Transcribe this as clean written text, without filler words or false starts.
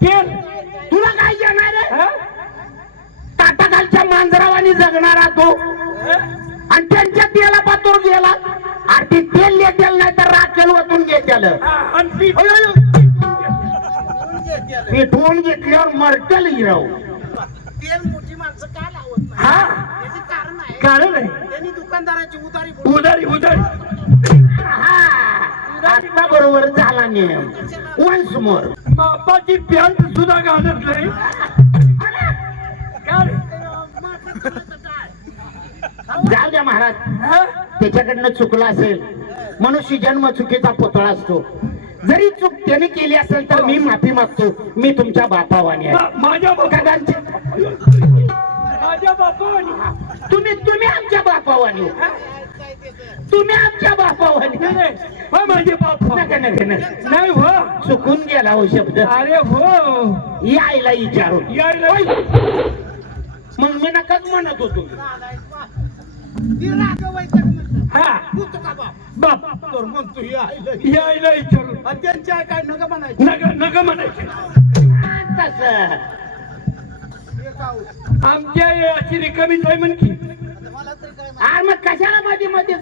तेल तुला काय येणार आहे? ताटाखालच्या मांजरावानी जगणारा तो आणि त्यांच्या तेला पातूर गेला. आरती तेल घेतेल नाही तर राखेल वतून घेतेल. पेटवून घेतल्यावर मरतेल हिराव. तेल मोठी माणसं का लावत नाही? हा त्याचे कारण आहे. कारण आहे त्यांनी दुकानदाराची उधारी उधारी उधारी. आता बरोबर झाला नियम. वन्स मोर बापाची पॅन्ट सुद्धा घालत नाही. काय जाऊ द्या महाराज. हा? त्याच्याकडनं चुकला असेल. मनुष्य जन्म चुकीचा पुतळा असतो. जरी चूक त्याने केली असेल तर मी माफी मागतो. मी तुमच्या बापावानी आहे. माझ्या कदाचित माझ्या बापावानी. तुम्ही आमच्या बापावानी. तुम्ही आमच्या बापावानी. हो माझे बापा. नका नका नका. नाही हो चुकून गेला हो शब्द. अरे हो यायला विचारून यायला मग मी नकाच म्हणत होतो. हा बाप तर म्हणतो यायला. यायला विचारू आणि त्यांची आई काय नका म्हणायची. नका म्हणायचे. तसं आमच्या अशी रिकामीच आहे म्हण की. मला तरी काय अरे मग कशाला मध्ये मध्ये